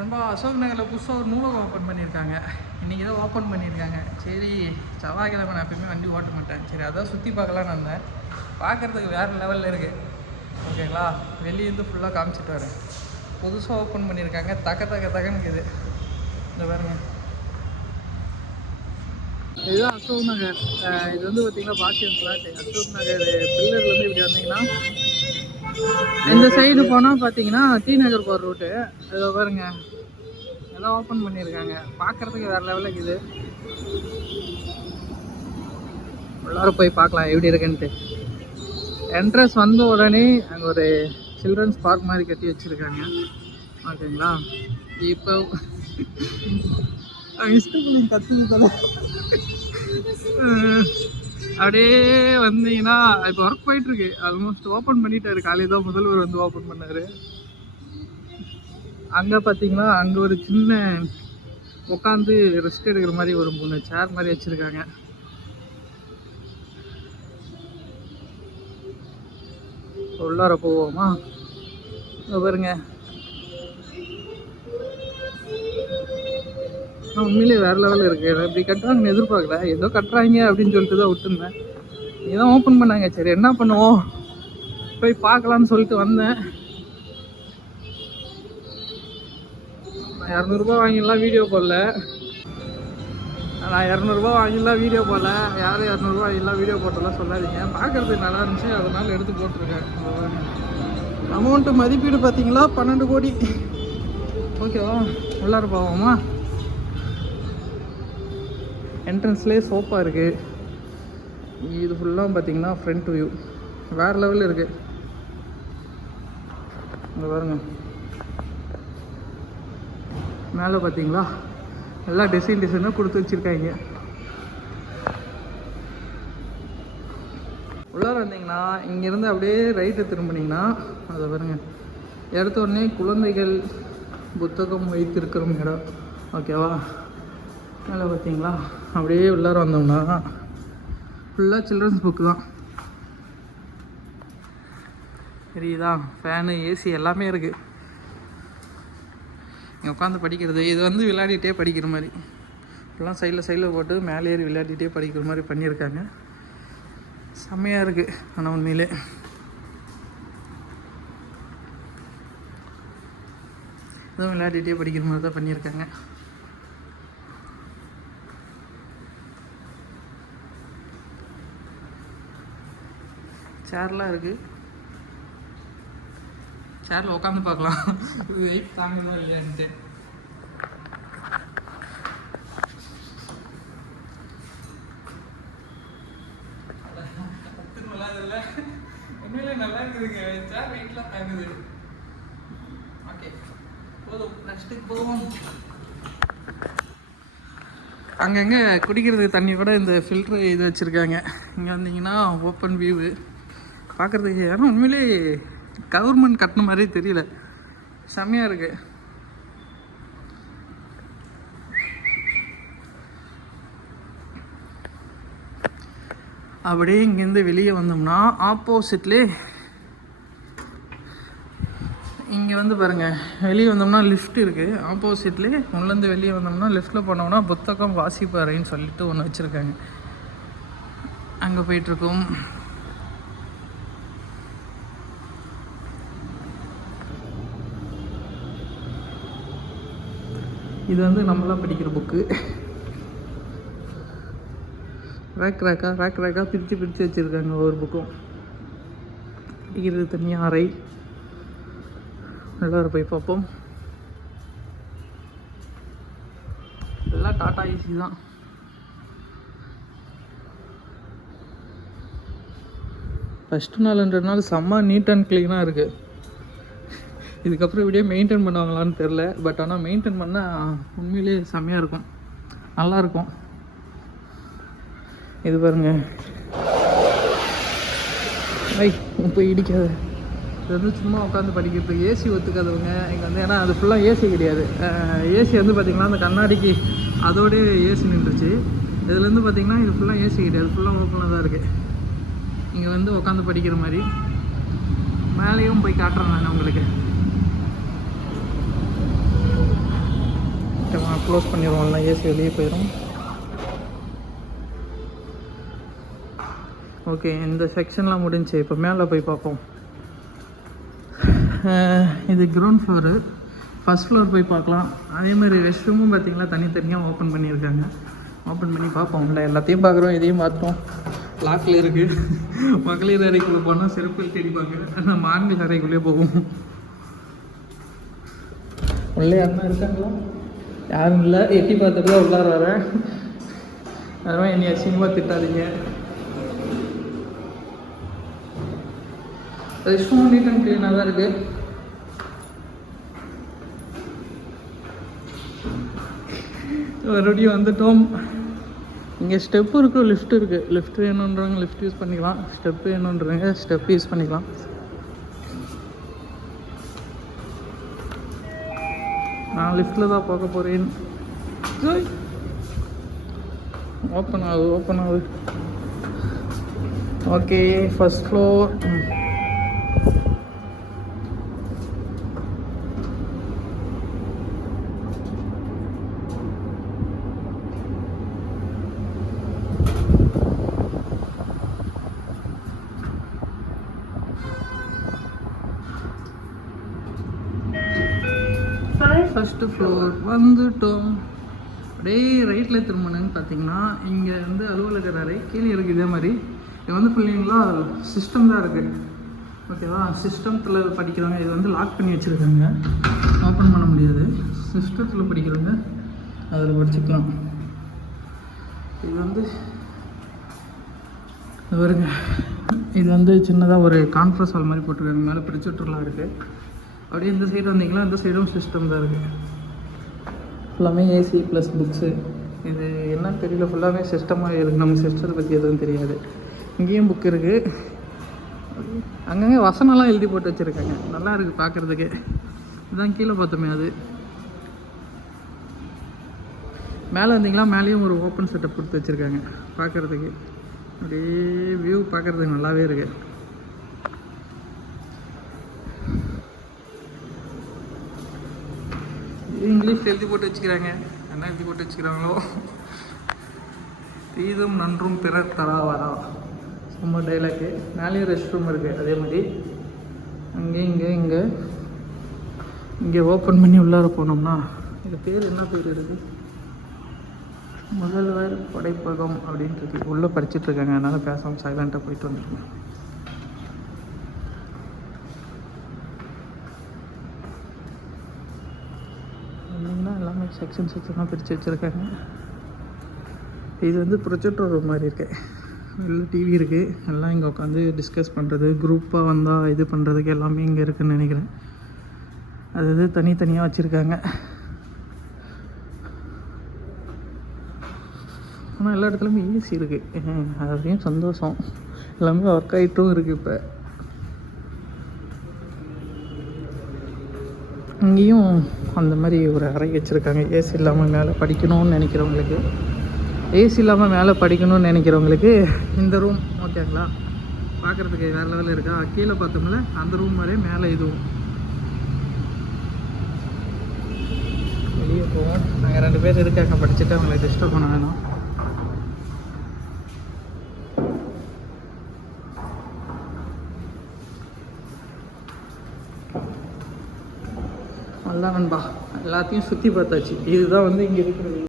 நண்பா அசோக் நகரில் புதுசாக ஒரு நூலகம் ஓப்பன் பண்ணியிருக்காங்க. இன்றைக்கி தான் ஓப்பன் பண்ணியிருக்காங்க. சரி, செவ்வாய்க்கிழமை நான் எப்பயுமே வண்டி ஓட்ட மாட்டேன். சரி, அதான் சுற்றி பார்க்கலான்னு வந்தேன். பார்க்குறதுக்கு வேறு லெவலில் இருக்குது. ஓகேங்களா, வெளியேருந்து ஃபுல்லாக காமிச்சிட்டு வரேன். புதுசாக ஓப்பன் பண்ணியிருக்காங்க. தகனுக்குது. இந்த பாருங்க, இதுதான் அசோக் நகர். இது வந்து பார்த்திங்கன்னா பாக்கியம் ஃப்ளாட்டு. அசோக் நகர் பில்லர்லேருந்து இப்படி வந்தீங்கன்னா இந்த சைடு போனால் பார்த்தீங்கன்னா டி நகர் போகிற ரூட்டு. அதை பாருங்க, எல்லாம் ஓப்பன் பண்ணியிருக்காங்க. பார்க்குறதுக்கு வேறு லெவலில் இருக்குது. எல்லாரும் போய் பார்க்கலாம் எப்படி இருக்குன்ட்டு. என்ட்ரன்ஸ் வந்த உடனே அங்கே ஒரு சில்ட்ரன்ஸ் பார்க் மாதிரி கட்டி வச்சுருக்காங்க. ஓகேங்களா, இப்போ இஷ்டப்படி கற்றுது தலை. அப்படியே வந்தீங்கன்னா இப்போ ஒர்க் போயிட்டுருக்கு. ஆல்மோஸ்ட் ஓப்பன் பண்ணிட்டாரு. காலையில் தான் முதல்வர் வந்து ஓப்பன் பண்ணார். அங்கே பார்த்தீங்கன்னா அங்கே ஒரு சின்ன உட்காந்து ரெஸ்ட் எடுக்கிற மாதிரி ஒரு 3 சேர் மாதிரி வச்சுருக்காங்க. உள்ளார போவோமா? பாருங்க, உண்மையிலே வேறு லெவலில் இருக்குது. இப்படி கட்டுறாங்கன்னு எதிர்பார்க்கல. ஏதோ கட்டுறாங்க அப்படின்னு சொல்லிட்டு தான் விட்டுருந்தேன். இதான் ஓப்பன் பண்ணாங்க. சரி, என்ன பண்ணுவோம், போய் பார்க்கலான்னு சொல்லிட்டு வந்தேன். 200 வாங்கிடலாம், வீடியோ போடல. நான் 200 வாங்கிடலாம், வீடியோ போடல. யாரும் 200 வாங்கிடலாம், வீடியோ போட்டலாம் சொல்லாதீங்க. பார்க்குறதுக்கு நல்லா இருந்துச்சு, அதனால் எடுத்து போட்டிருக்கேன். அமௌண்ட்டு மதிப்பீடு பார்த்தீங்களா, 12 கோடி. ஓகேவா, உள்ளார போவோமா? என்ட்ரன்ஸ்லேயே சோஃபா இருக்குது. இது ஃபுல்லாக பார்த்தீங்கன்னா ஃப்ரண்ட் வியூ வேறு லெவலில் இருக்குது. இங்கே பாருங்க, மேலே பார்த்தீங்களா நல்லா டிசைனாக கொடுத்து வச்சுருக்காங்க. உள்ளார வந்தீங்கன்னா இங்கேருந்து அப்படியே ரைட்டு திரும்பினீங்கன்னா அதை பாருங்க, எடுத்த உடனே குழந்தைகள் புத்தகம் வைத்திருக்கிற இடம். ஓகேவா, மேலே பார்த்தீங்களா அப்படியே உள்ளார வந்தோம்னா ஃபுல்லாக சில்ட்ரன்ஸ் புக்கு தான். தெரியுதா, ஃபேனு, ஏசி எல்லாமே இருக்குது. இங்கே உட்காந்து படிக்கிறது, இது வந்து விளையாடிட்டே படிக்கிற மாதிரி. ஃபுல்லாக சைடில் போட்டு மேலே ஏறி விளையாடிட்டே படிக்கிற மாதிரி பண்ணியிருக்காங்க. செம்மையாக இருக்குது. ஆனால் உண்மையிலே இதுவும் விளையாடிட்டே படிக்கிற மாதிரி தான் பண்ணியிருக்காங்க. சேர்லாம் இருக்குது. சேரில் உட்காந்து பார்க்கலாம் வெயிட் தாங்குதோ இல்லையான்ட்டு. இல்லை, உண்மையிலே நல்லா இருக்குதுங்க. சேர் வெயிட்லாம் தாங்குது. ஓகே, போதும், நெக்ஸ்ட்டுக்கு போவோம். அங்கங்கே குடிக்கிறதுக்கு தண்ணி கூட இந்த ஃபில்ட்ரு இது வச்சுருக்காங்க. இங்கே வந்தீங்கன்னா ஓப்பன் வியூவு பார்க்குறதுக்கு. ஏன்னா உண்மையிலே கவர்மெண்ட் கட்டின மாதிரி தெரியல, செம்மையாக இருக்குது. அப்படியே இங்கேருந்து வெளியே வந்தோம்னா ஆப்போசிட்லே இங்கே வந்து பாருங்கள், வெளியே வந்தோம்னா லிஃப்ட் இருக்குது. ஆப்போசிட்லேயே உள்ளேருந்து வெளியே வந்தோம்னா லிஃப்ட்டில் போனோம்னா புத்தகம் வாசிப்பாறைன்னு சொல்லிட்டு ஒன்று வச்சுருக்காங்க. அங்கே போயிட்டுருக்கோம். இது வந்து நம்மளாம் படிக்கிற புக்கு. ரேக் ரேக்காக பிரித்து வச்சுருக்காங்க ஒவ்வொரு புக்கும். படிக்கிறது தனியாக அறை. எல்லோரும் போய் பார்ப்போம். எல்லாம் டாடா ஏசி தான். ஃபஸ்ட்டு நாள் 2 நாள் செம்ம நீட் அண்ட் க்ளீனாக இருக்குது. இதுக்கப்புறம் இப்படியே மெயின்டைன் பண்ணுவாங்களான்னு தெரில. பட் ஆனால் மெயின்டைன் பண்ணால் உண்மையிலே செம்மையாக இருக்கும், நல்லாயிருக்கும். இது பாருங்க, போய் இடிக்காது. இது வந்து சும்மா உட்காந்து படிக்கிறதுக்கு. ஏசி ஒத்துக்காதவங்க இங்கே வந்து, ஏன்னா அது ஃபுல்லாக ஏசி கிடையாது. ஏசி வந்து பார்த்திங்கன்னா அந்த கண்ணாடிக்கு அதோடய ஏசி நின்றுச்சு. இதுலேருந்து பார்த்திங்கன்னா இது ஃபுல்லாக ஏசி கிடையாது, ஃபுல்லாக ஓப்பனாக தான் இருக்குது. இங்கே வந்து உட்காந்து படிக்கிற மாதிரி. மேலேயும் போய் காட்டுறேன் நான் உங்களுக்கு. க்ளோஸ் பண்ணிடுவோம்ல, ஏசி வெளியே போயிடும். ஓகே, இந்த செக்ஷன்லாம் முடிஞ்சு. இப்போ மேலே போய் பார்ப்போம். இது கிரவுண்ட் ஃப்ளோரு. ஃபஸ்ட் ஃப்ளோர் போய் பார்க்கலாம். அதே மாதிரி ரெஸ்ட் ரூமும் பார்த்திங்களா தனித்தனியாக ஓப்பன் பண்ணியிருக்காங்க. ஓப்பன் பண்ணி பார்ப்போம். இல்லை எல்லாத்தையும் பார்க்குறோம், இதையும் பார்த்தோம். லாக்கில் இருக்குது. மகளிர் அறைக்குள்ளே போனால் செருப்பில் தேடிப்பாங்க. நம்ம ஆண்கள் அறைக்குள்ளே போவோம். உள்ளே யாருன்னா இருக்காங்களா? யாரும் இல்லை. எட்டி பார்த்துட்டு தான் உள்ளார வரேன். அதெல்லாம் என்னை அசிங்கமாக திட்டாதீங்க. ரெஸ்ட் ரூம் நீட் அண்ட் க்ளீனாக தான் இருக்குது. மறுபடியும் வந்துட்டோம். இங்கே ஸ்டெப்பு இருக்குது, லிஃப்ட் இருக்குது. லிஃப்ட் வேணுன்றவங்க லிஃப்ட் யூஸ் பண்ணிக்கலாம், ஸ்டெப்பு வேணுன்றவங்க ஸ்டெப் யூஸ் பண்ணிக்கலாம். நான் லிஃப்ட்டில் தான் பார்க்க போகிறேன். ஓப்பன் ஆகுது. Okay, first floor. First floor வந்துட்டோம். அப்படியே ரைட்டில் திரும்பினேன்னு பார்த்தீங்கன்னா இங்கே வந்து அலுவலகர் அறை கீழே இருக்குது. இதே மாதிரி இது வந்து ஃபுல்லிங்களாக சிஸ்டம் தான் இருக்குது. ஓகேவா? சிஸ்டத்தில் படிக்கிறவங்க இது வந்து லாக் பண்ணி வச்சுருக்காங்க, ஓப்பன் பண்ண முடியாது. சிஸ்டத்தில் படிக்கிறவங்க அதில் படிச்சுக்கலாம். இது வந்து வருங்க. இது வந்து சின்னதாக ஒரு கான்ஃபரன்ஸ் ஹால் மாதிரி போட்டிருக்காங்க. மேலே ப்ரொஜெக்டர்லாம் இருக்குது. அப்படியே இந்த சைடு வந்தீங்களா, இந்த சைடும் சிஸ்டம் தான் இருக்குது. ஃபுல்லாமே ஏசி ப்ளஸ் புக்ஸு. இது என்னன்னு தெரியல, ஃபுல்லாகவே சிஸ்டமாக இருக்குது. நமக்கு சிஸ்டத்தை பற்றி எதுவும் தெரியாது. இங்கேயும் புக் இருக்குது. அங்கங்கே வசனம்லாம் எழுதி போட்டு வச்சுருக்காங்க. நல்லா இருக்குது பார்க்குறதுக்கு. இதுதான் கீழே பார்த்தோமே அது. மேலே வந்தீங்களா, மேலேயும் ஒரு ஓப்பன் செட்டப் கொடுத்து வச்சுருக்காங்க. பார்க்குறதுக்கு அப்படியே வியூ பார்க்குறதுக்கு நல்லாவே இருக்குது. இங்கிலீஷ் எழுதி போட்டு வச்சுக்கிறாங்க. என்ன எழுதி போட்டு வச்சுக்கிறாங்களோ. தீதும் நன்றும் பிறர் தராவரா, சும்மா டைலாக்கு. மேலேயும் ரெஸ்ட் ரூம் இருக்குது. அதே மாதிரி இங்கே ஓப்பன் பண்ணி உள்ளார போனோம்னா இது பேர் என்ன பேர் இருக்குது, முதல்வர் படைப்பகம் அப்படின்ட்டு உள்ளே படிச்சுட்ருக்காங்க. அதனால் பேசாமல் சைலண்ட்டாக போயிட்டு வந்துருக்கேன். எல்லாமே செக்ஷனாக பிரித்து வச்சுருக்காங்க. இது வந்து ப்ரொஜெக்டர் ரூம் மாதிரி இருக்குது. இல்லை டிவி இருக்குது. எல்லாம் இங்கே உட்காந்து டிஸ்கஸ் பண்ணுறது, குரூப்பாக வந்தால் இது பண்ணுறதுக்கு எல்லாமே இங்கே இருக்குதுன்னு நினைக்கிறேன். அது தனித்தனியாக வச்சுருக்காங்க. ஆனால் எல்லா இடத்துலையுமே ஏசி இருக்குது. அதுலேயும் சந்தோஷம். எல்லாமே ஒர்க் ஆகிட்டும் இருக்குது. இப்போ இங்கேயும் அந்த மாதிரி ஒரு அறை வச்சுருக்காங்க. ஏசி இல்லாமல் மேலே படிக்கணும்னு நினைக்கிறவங்களுக்கு, இந்த ரூம் ஓகேங்களா? பார்க்குறதுக்கு வேறு லெவலில் இருக்கா? கீழே பார்த்தோம்ல அந்த ரூம் மாதிரியே மேலே இதுவும். வெளியே போவோம். நாங்கள் 2 பேர் இருக்காங்க படிச்சுட்டு, அவங்களை டிஸ்டர்ப் பண்ண வேணும். நல்லா நண்பா, எல்லாத்தையும் சுற்றி பார்த்தாச்சு. இதுதான் வந்து இங்கே இருக்கிறது.